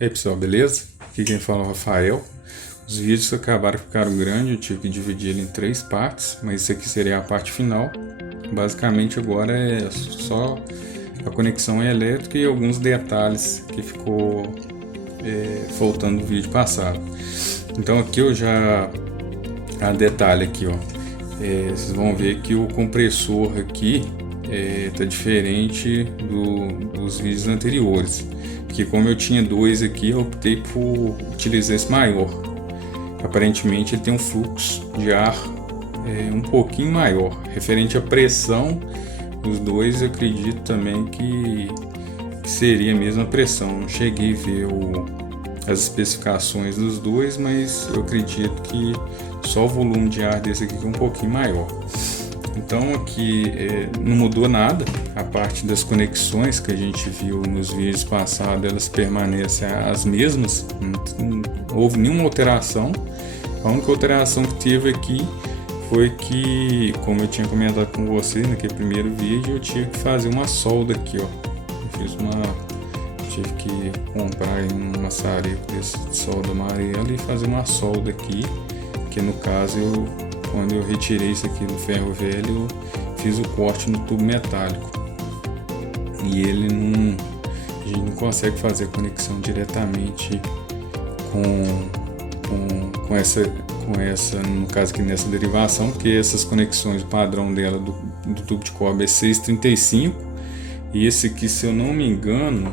E aí pessoal, beleza? Aqui quem fala é o Rafael. Os vídeos ficaram grandes, eu tive que dividir ele em 3 partes, mas isso aqui seria a parte final. Basicamente agora é só a conexão elétrica e alguns detalhes que ficou faltando no vídeo passado. Então aqui eu já... a detalhe aqui, ó. Vocês vão ver que o compressor aqui tá diferente dos vídeos anteriores, que como eu tinha dois aqui, eu optei por utilizar esse maior. Aparentemente ele tem um fluxo de ar um pouquinho maior. Referente à pressão dos dois, eu acredito também que seria a mesma pressão. Não cheguei a ver as especificações dos dois, mas eu acredito que só o volume de ar desse aqui é um pouquinho maior. Então aqui não mudou nada, a parte das conexões que a gente viu nos vídeos passados, elas permanecem as mesmas, não houve nenhuma alteração. A única alteração que teve aqui foi que, como eu tinha comentado com vocês naquele primeiro vídeo, eu tive que fazer uma solda aqui, ó. Tive que comprar um maçarico desse de solda amarela e fazer uma solda aqui, que no caso quando eu retirei isso aqui do ferro velho, eu fiz o corte no tubo metálico. E a gente não consegue fazer a conexão diretamente com essa, no caso aqui nessa derivação, porque essas conexões, o padrão dela do tubo de cobre é 6,35, e esse aqui, se eu não me engano,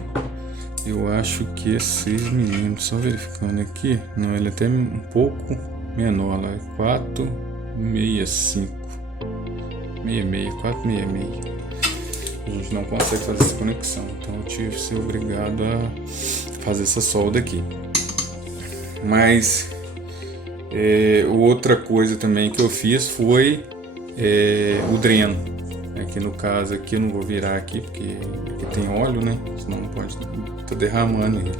eu acho que é 6 mm, só verificando aqui, não, ele é até um pouco menor, lá é 465, 466. A gente não consegue fazer essa conexão, então eu tive que ser obrigado a fazer essa solda aqui. Mas outra coisa também que eu fiz foi o dreno. Aqui no caso aqui eu não vou virar aqui porque tem óleo, né? Senão não pode estar derramando ele.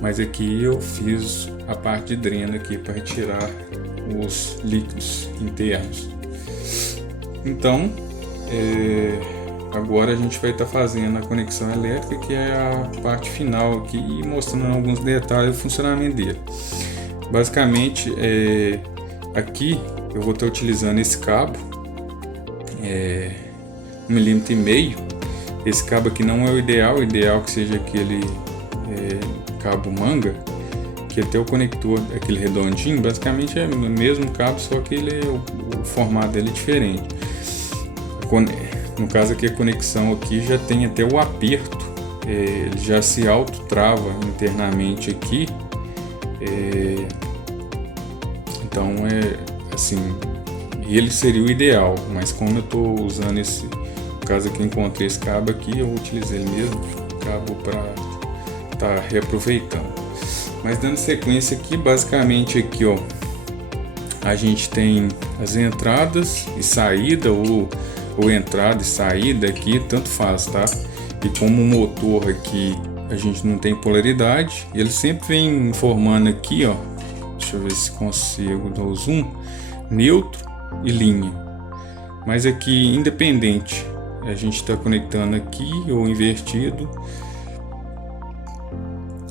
Mas aqui eu fiz a parte de dreno aqui para retirar os líquidos internos. Então agora a gente vai estar fazendo a conexão elétrica, que é a parte final aqui, e mostrando alguns detalhes do funcionamento dele. Basicamente aqui eu vou estar utilizando esse cabo 1,5 mm. Esse cabo aqui não é o ideal que seja aquele cabo manga, que até o conector, aquele redondinho, basicamente é o mesmo cabo, só que o formato dele é diferente. No caso aqui a conexão aqui já tem até o aperto, ele já se autotrava internamente aqui, então assim, ele seria o ideal, mas como eu estou usando no caso aqui eu encontrei esse cabo aqui, eu utilizei ele mesmo, cabo para estar reaproveitando. Mas dando sequência aqui, basicamente aqui, ó, a gente tem as entradas e saída, ou entrada e saída aqui, tanto faz, tá? E como o motor aqui a gente não tem polaridade, ele sempre vem informando aqui, ó, deixa eu ver se consigo dar o zoom, neutro e linha. Mas aqui, independente, a gente está conectando aqui ou invertido,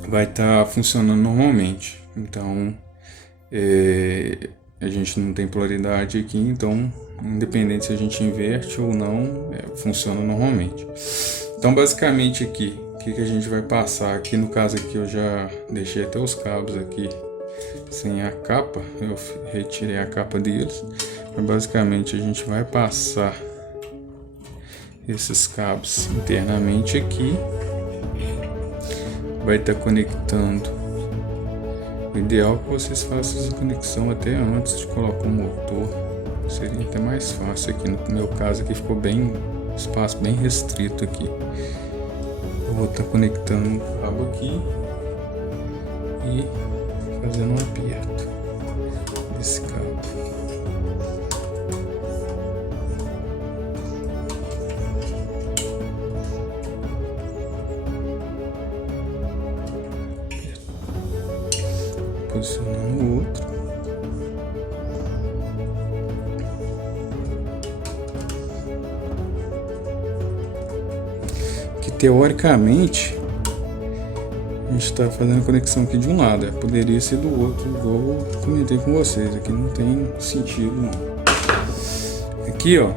vai estar funcionando normalmente. Então a gente não tem polaridade aqui, então independente se a gente inverte ou não, funciona normalmente. Então basicamente aqui, o que a gente vai passar aqui, no caso aqui eu já deixei até os cabos aqui sem a capa, eu retirei a capa deles, mas basicamente a gente vai passar esses cabos internamente aqui, vai estar conectando. O ideal é que vocês façam essa conexão até antes de colocar o motor, seria até mais fácil. Aqui no meu caso aqui ficou espaço bem restrito aqui. Eu vou estar conectando o cabo aqui e fazendo um aperto desse cabo. Posicionando o outro. Que teoricamente a gente está fazendo a conexão aqui de um lado, poderia ser do outro, igual eu comentei com vocês, aqui não tem sentido não. Aqui ó,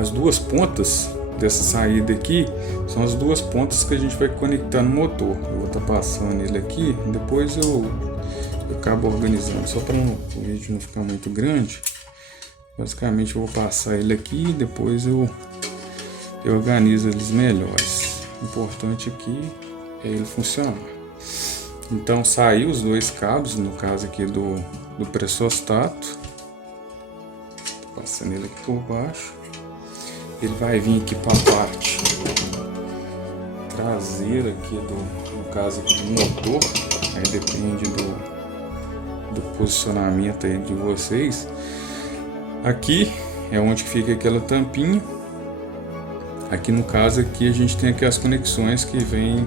as duas pontas dessa saída aqui são as duas pontas que a gente vai conectar no motor. Eu vou estar passando ele aqui, depois eu acabo organizando, só para o vídeo não ficar muito grande. Basicamente eu vou passar ele aqui e depois eu organizo eles melhores. O importante aqui é ele funcionar. Então saiu os dois cabos, no caso aqui do pressostato, tô passando ele aqui por baixo. Ele vai vir aqui para a parte traseira aqui no caso aqui do motor, aí depende do posicionamento aí de vocês. Aqui é onde fica aquela tampinha. Aqui no caso aqui a gente tem aqui as conexões que vêm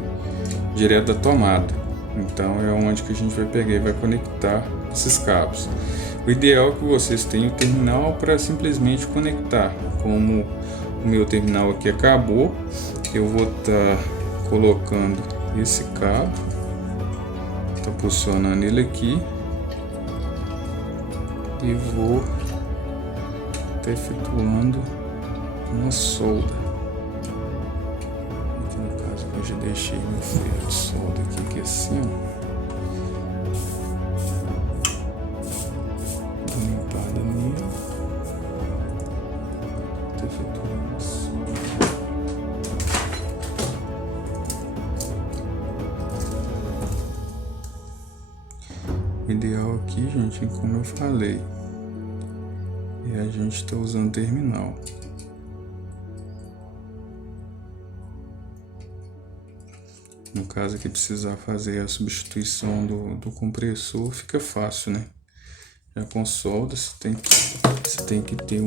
direto da tomada. Então é onde que a gente vai pegar e vai conectar esses cabos. O ideal é que vocês tenham o terminal para simplesmente conectar. Como o meu terminal aqui acabou, eu vou estar colocando esse cabo, tá posicionando ele aqui e vou estar efetuando uma solda. Aqui no caso eu já deixei meu ferro de solda aqui, que é assim, ó. O ideal aqui, gente, como eu falei, é a gente estar usando o terminal. No caso aqui, precisar fazer a substituição do compressor, fica fácil, né? Já com solda, você tem que ter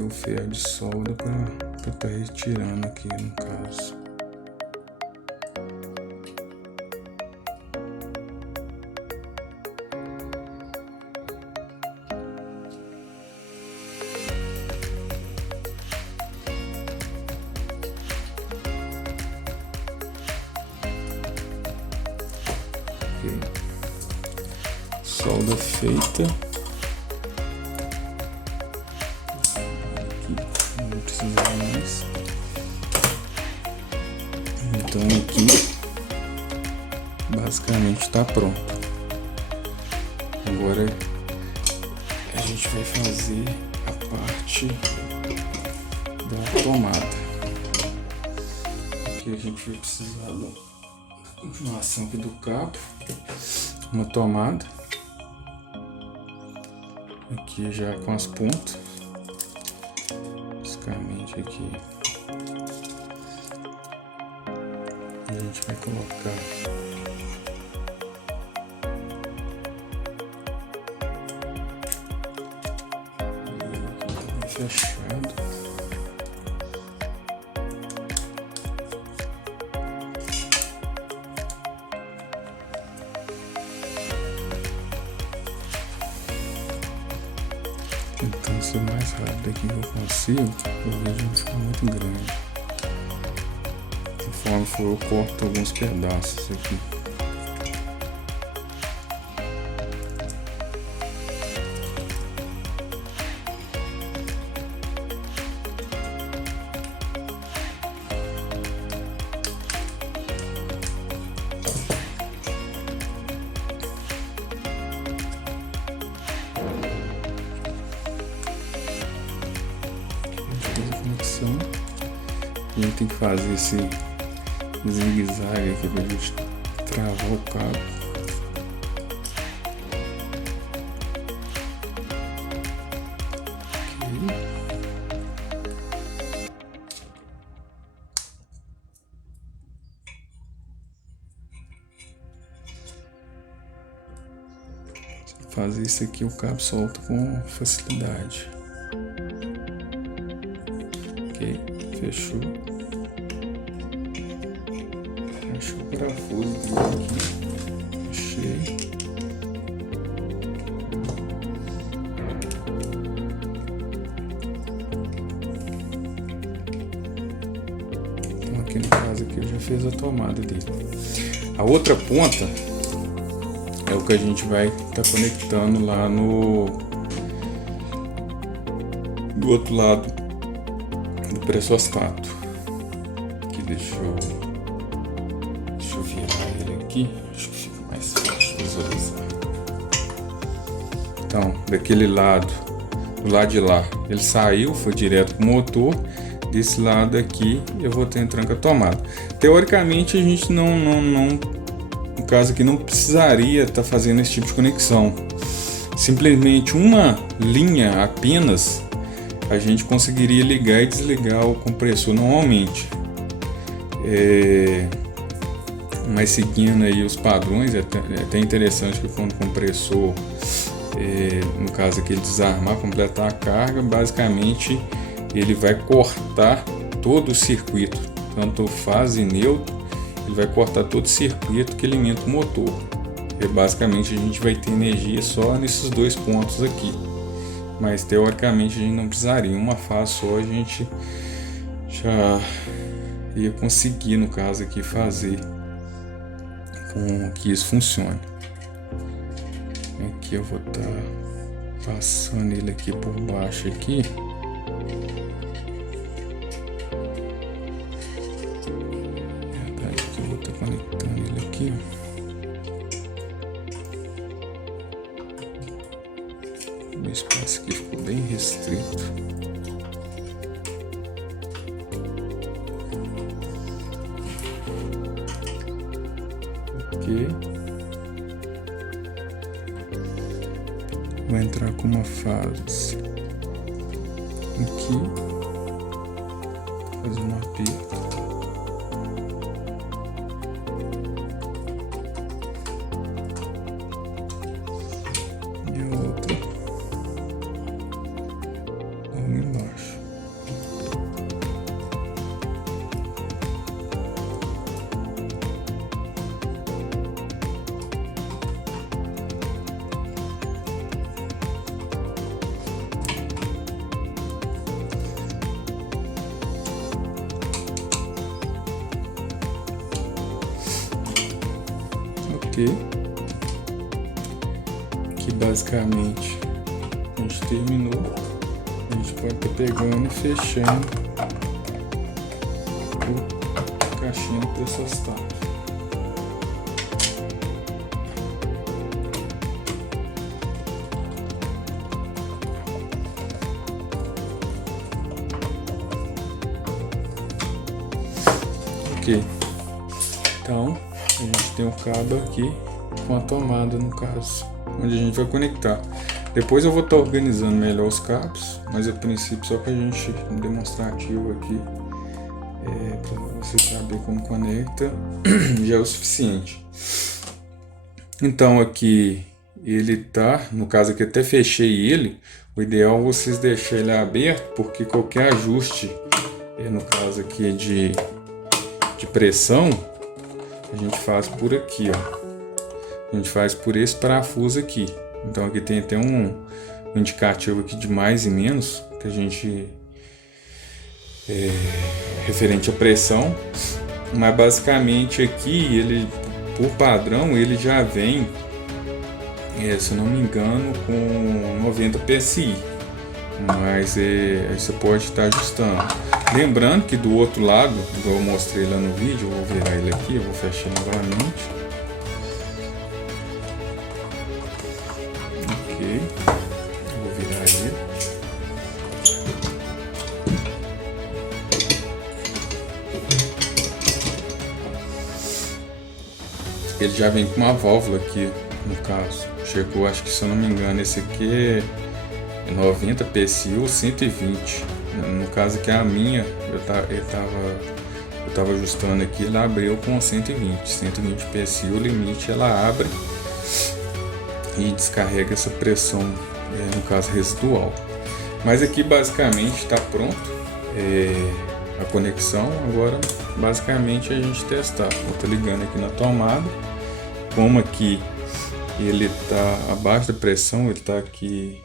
um ferro de solda para estar retirando aqui, no caso. Solda feita. Aqui não vou precisar mais. Então aqui basicamente está pronto. Agora a gente vai fazer a parte da tomada. Aqui a gente vai precisar da continuação aqui do cabo, uma tomada. Aqui já com as pontas, basicamente aqui a gente vai colocar aqui tá fechado. Tentando ser mais rápido aqui que eu consigo, o vídeo não fica muito grande. Conforme for, eu corto alguns pedaços aqui. Conexão. A gente tem que fazer esse zigue-zague aqui pra gente travar o cabo. Fazer isso aqui, o cabo solta com facilidade. Ok, fechou. Fechou o parafuso dele aqui. Fechei. Então aqui que no caso aqui eu já fiz a tomada dele. A outra ponta é o que a gente vai estar conectando lá do outro lado do pressostato. Aqui deixa eu virar ele aqui, acho que fica mais fácil de visualizar. Então, daquele lado, do lado de lá, ele saiu, foi direto pro motor. Desse lado aqui eu vou ter tranca tomada. Teoricamente a gente não, no caso aqui, não precisaria estar fazendo esse tipo de conexão. Simplesmente uma linha apenas a gente conseguiria ligar e desligar o compressor normalmente. Mas seguindo aí os padrões, é até interessante que quando o compressor, no caso aqui, ele desarmar, completar a carga, basicamente ele vai cortar todo o circuito, tanto fase e neutro, ele vai cortar todo o circuito que alimenta o motor. E basicamente a gente vai ter energia só nesses dois pontos aqui, mas teoricamente a gente não precisaria, uma fase só a gente já ia conseguir, no caso aqui, fazer com que isso funcione. Aqui eu vou estar passando ele aqui por baixo aqui. Eu vou estar conectando ele aqui. O espaço aqui ficou bem restrito. Ok. Vou entrar com uma fase aqui, fazer um aperto. E a outra vamos embaixo. Que basicamente a gente terminou. A gente pode estar pegando e fechando o caixinha do pressostato. Ok, então a gente tem um cabo aqui com a tomada, no caso, onde a gente vai conectar. Depois eu vou estar organizando melhor os cabos, mas a princípio só para a gente um demonstrativo aqui, para você saber como conecta, já é o suficiente. Então aqui ele tá, no caso aqui até fechei ele. O ideal é vocês deixarem ele aberto, porque qualquer ajuste, no caso aqui de pressão, a gente faz por aqui, ó. A gente faz por esse parafuso aqui. Então aqui tem até um indicativo aqui de mais e menos, que a gente referente à pressão. Mas basicamente aqui ele, por padrão, ele já vem, se eu não me engano, com 90 PSI. Mas aí você pode estar ajustando. Lembrando que do outro lado, igual eu mostrei lá no vídeo, eu vou virar ele aqui, eu vou fechar novamente. Ok, eu vou virar ele. Ele já vem com uma válvula aqui, no caso. Chegou, acho que, se eu não me engano, esse aqui é 90 PSI ou 120. No caso aqui a minha, eu tava ajustando aqui, ela abriu com 120 PSI, o limite, ela abre e descarrega essa pressão, no caso residual. Mas aqui basicamente está pronto a conexão. Agora basicamente a gente testar. Eu estou ligando aqui na tomada, como aqui ele está abaixo da pressão, ele está aqui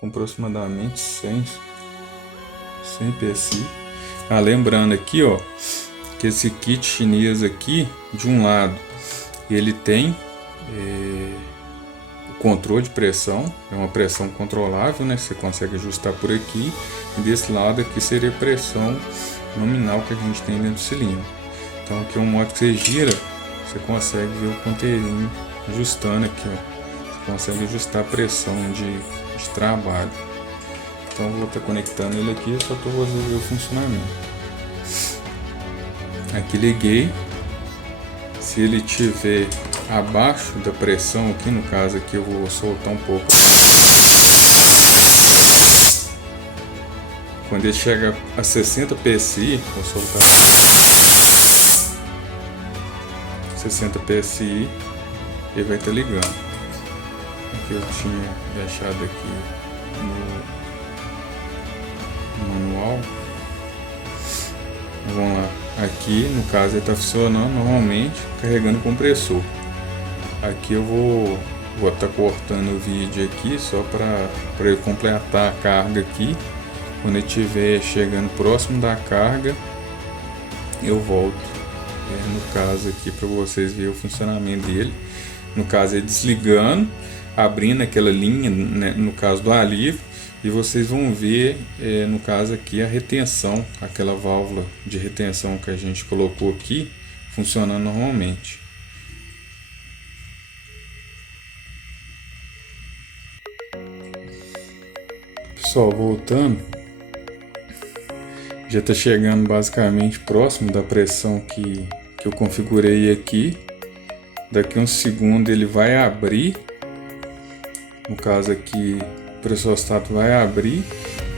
com aproximadamente 100 PSI. Lembrando aqui, ó, que esse kit chinês aqui, de um lado, ele tem o controle de pressão, é uma pressão controlável, né? Você consegue ajustar por aqui, e desse lado aqui seria a pressão nominal que a gente tem dentro do cilindro. Então aqui é um modo que você gira, você consegue ver o ponteirinho ajustando aqui, ó. Você consegue ajustar a pressão de trabalho. Então vou estar conectando ele aqui, só para você ver o funcionamento. Aqui liguei. Se ele tiver abaixo da pressão aqui, no caso aqui eu vou soltar um pouco. Quando ele chega a 60 PSI, vou soltar 60 PSI, ele vai estar ligando. Aqui eu tinha deixado aqui no manual. Vamos lá. Aqui no caso ele está funcionando normalmente, carregando o compressor. Aqui eu vou estar cortando o vídeo aqui só para ele completar a carga aqui. Quando ele estiver chegando próximo da carga, eu volto. No caso aqui para vocês verem o funcionamento dele. No caso ele desligando, abrindo aquela linha, né, no caso do alívio. E vocês vão ver, no caso aqui, a retenção, aquela válvula de retenção que a gente colocou aqui, funcionando normalmente. Pessoal, voltando, já está chegando basicamente próximo da pressão que eu configurei aqui. Daqui a um segundo ele vai abrir, no caso aqui o pressostato vai abrir,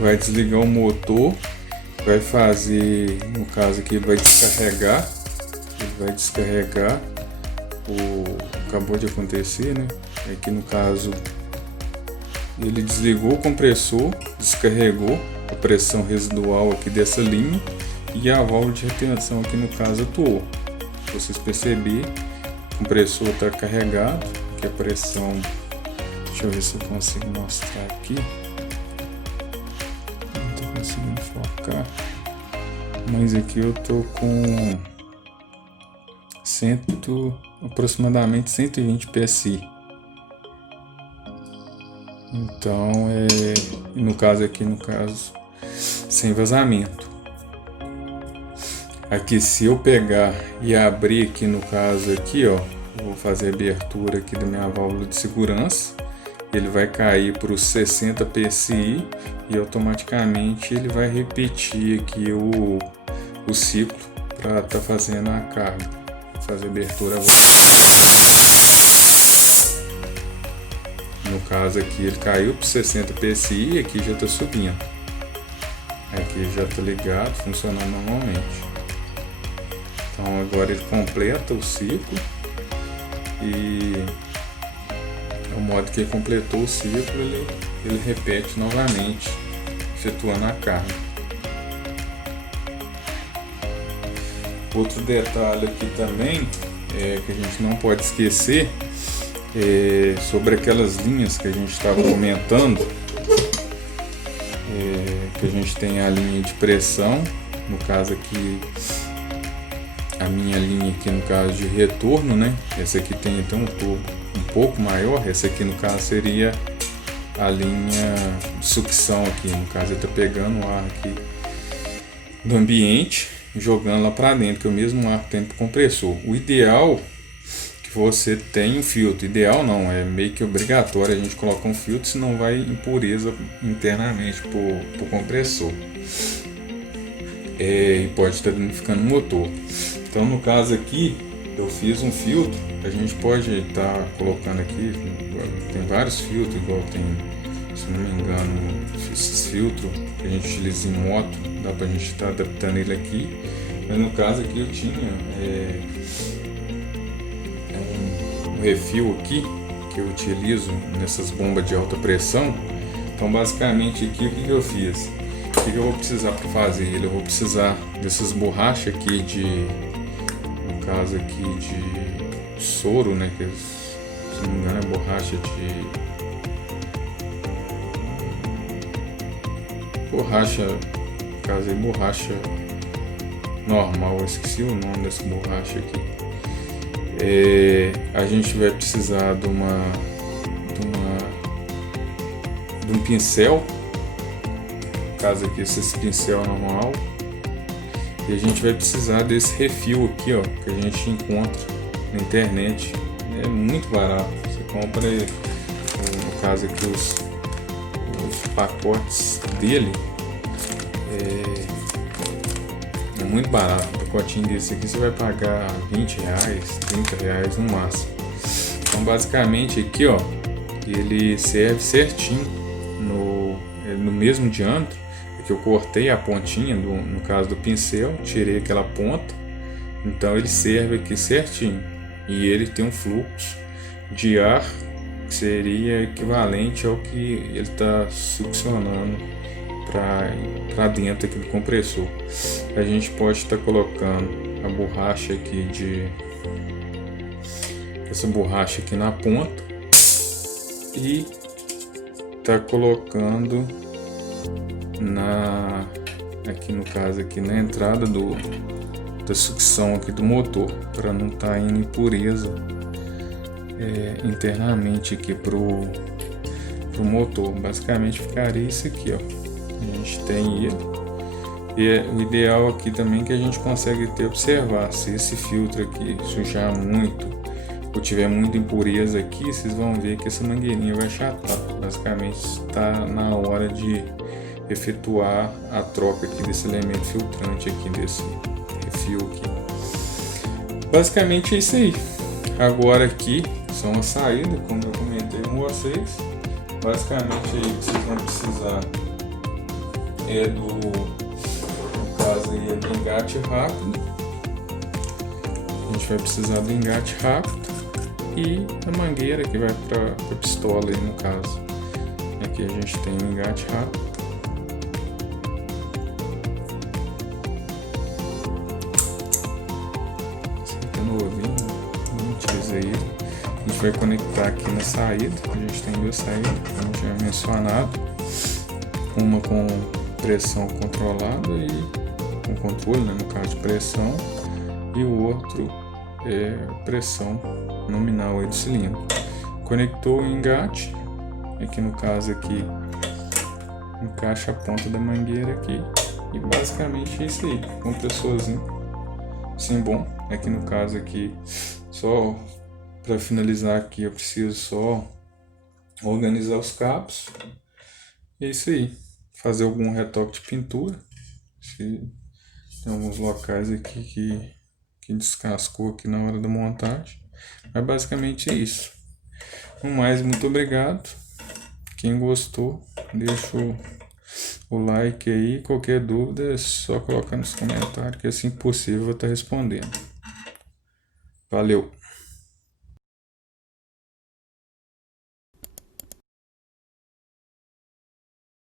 vai desligar o motor, vai fazer, no caso aqui ele vai descarregar, acabou de acontecer, né? Aqui no caso ele desligou o compressor, descarregou a pressão residual aqui dessa linha e a válvula de retenção aqui no caso atuou. Se vocês perceberem, o compressor está carregado, que a pressão, deixa eu ver se eu consigo mostrar aqui. Não estou conseguindo focar. Mas aqui eu estou com aproximadamente 120 PSI. Então no caso aqui, sem vazamento. Aqui se eu pegar e abrir aqui no caso aqui, ó, vou fazer a abertura aqui da minha válvula de segurança. Ele vai cair para os 60 PSI e automaticamente ele vai repetir aqui o ciclo para estar fazendo a carga. Vou fazer a abertura agora. No caso aqui ele caiu para 60 PSI e aqui já está subindo. Aqui já está ligado, funcionando normalmente. Então agora ele completa o ciclo e o modo que ele completou o ciclo, ele repete novamente, efetuando a carga. Outro detalhe aqui também que a gente não pode esquecer sobre aquelas linhas que a gente estava comentando, que a gente tem a linha de pressão, no caso aqui a minha linha aqui no caso de retorno, né? Essa aqui tem então um tubo um pouco maior, essa aqui no caso seria a linha de sucção aqui, no caso ele está pegando o ar aqui do ambiente e jogando lá para dentro, que é o mesmo ar que tem para o compressor. O ideal que você tenha um filtro, ideal não, é meio que obrigatório a gente colocar um filtro, senão vai impureza internamente para o compressor. E pode estar danificando o motor. Então no caso aqui eu fiz um filtro, a gente pode estar colocando aqui, tem vários filtros, igual tem, se não me engano, esses filtros que a gente utiliza em moto, dá pra gente estar adaptando ele aqui, mas no caso aqui eu tinha um refil aqui, que eu utilizo nessas bombas de alta pressão. Então basicamente aqui o que eu fiz? O que eu vou precisar para fazer ele? Eu vou precisar dessas borrachas aqui no caso aqui de soro, né? Que se não me engano é borracha no caso é borracha normal, eu esqueci o nome dessa borracha aqui. A gente vai precisar de um pincel, no caso aqui esse pincel normal, e a gente vai precisar desse refil aqui, ó, que a gente encontra na internet, é muito barato. Você compra, no caso aqui os pacotes dele, é muito barato. Um pacotinho desse aqui você vai pagar R$20, R$30 no máximo. Então basicamente aqui, ó, ele serve certinho no mesmo diâmetro. Aqui eu cortei a pontinha no caso do pincel, tirei aquela ponta, então ele serve aqui certinho, e ele tem um fluxo de ar que seria equivalente ao que ele está succionando para dentro aqui do compressor. A gente pode estar colocando a borracha aqui essa borracha aqui na ponta e tá colocando aqui no caso aqui na entrada da sucção aqui do motor, para não estar indo impureza internamente aqui pro motor. Basicamente ficaria isso aqui, ó. A gente tem ele, e o ideal aqui também que a gente consegue observar se esse filtro aqui sujar muito ou tiver muita impureza aqui, vocês vão ver que essa mangueirinha vai chatar. Basicamente está na hora de efetuar a troca aqui desse elemento filtrante aqui, desse refil aqui. Basicamente é isso aí. Agora aqui são as saídas, como eu comentei com vocês. Basicamente aí que vocês vão precisar no caso aí do engate rápido. A gente vai precisar do engate rápido e a mangueira que vai para a pistola aí no caso. Aqui a gente tem o engate rápido. Esse aqui é novinho, não utilizei ele. A gente vai conectar aqui na saída. A gente tem duas saídas, como já mencionado. Uma com pressão controlada e com controle, né, no caso de pressão, e o outro pressão nominal aí do cilindro. Conectou o engate, aqui no caso aqui encaixa a ponta da mangueira aqui, e basicamente é isso aí. Compressorzinho sim bom. Aqui no caso aqui, só para finalizar aqui, eu preciso só organizar os cabos. É isso aí. Fazer algum retoque de pintura, tem alguns locais aqui que descascou aqui na hora da montagem, mas basicamente é isso. No mais, muito obrigado. Quem gostou, deixa o like aí. Qualquer dúvida é só colocar nos comentários, que assim que possível eu vou estar respondendo. Valeu!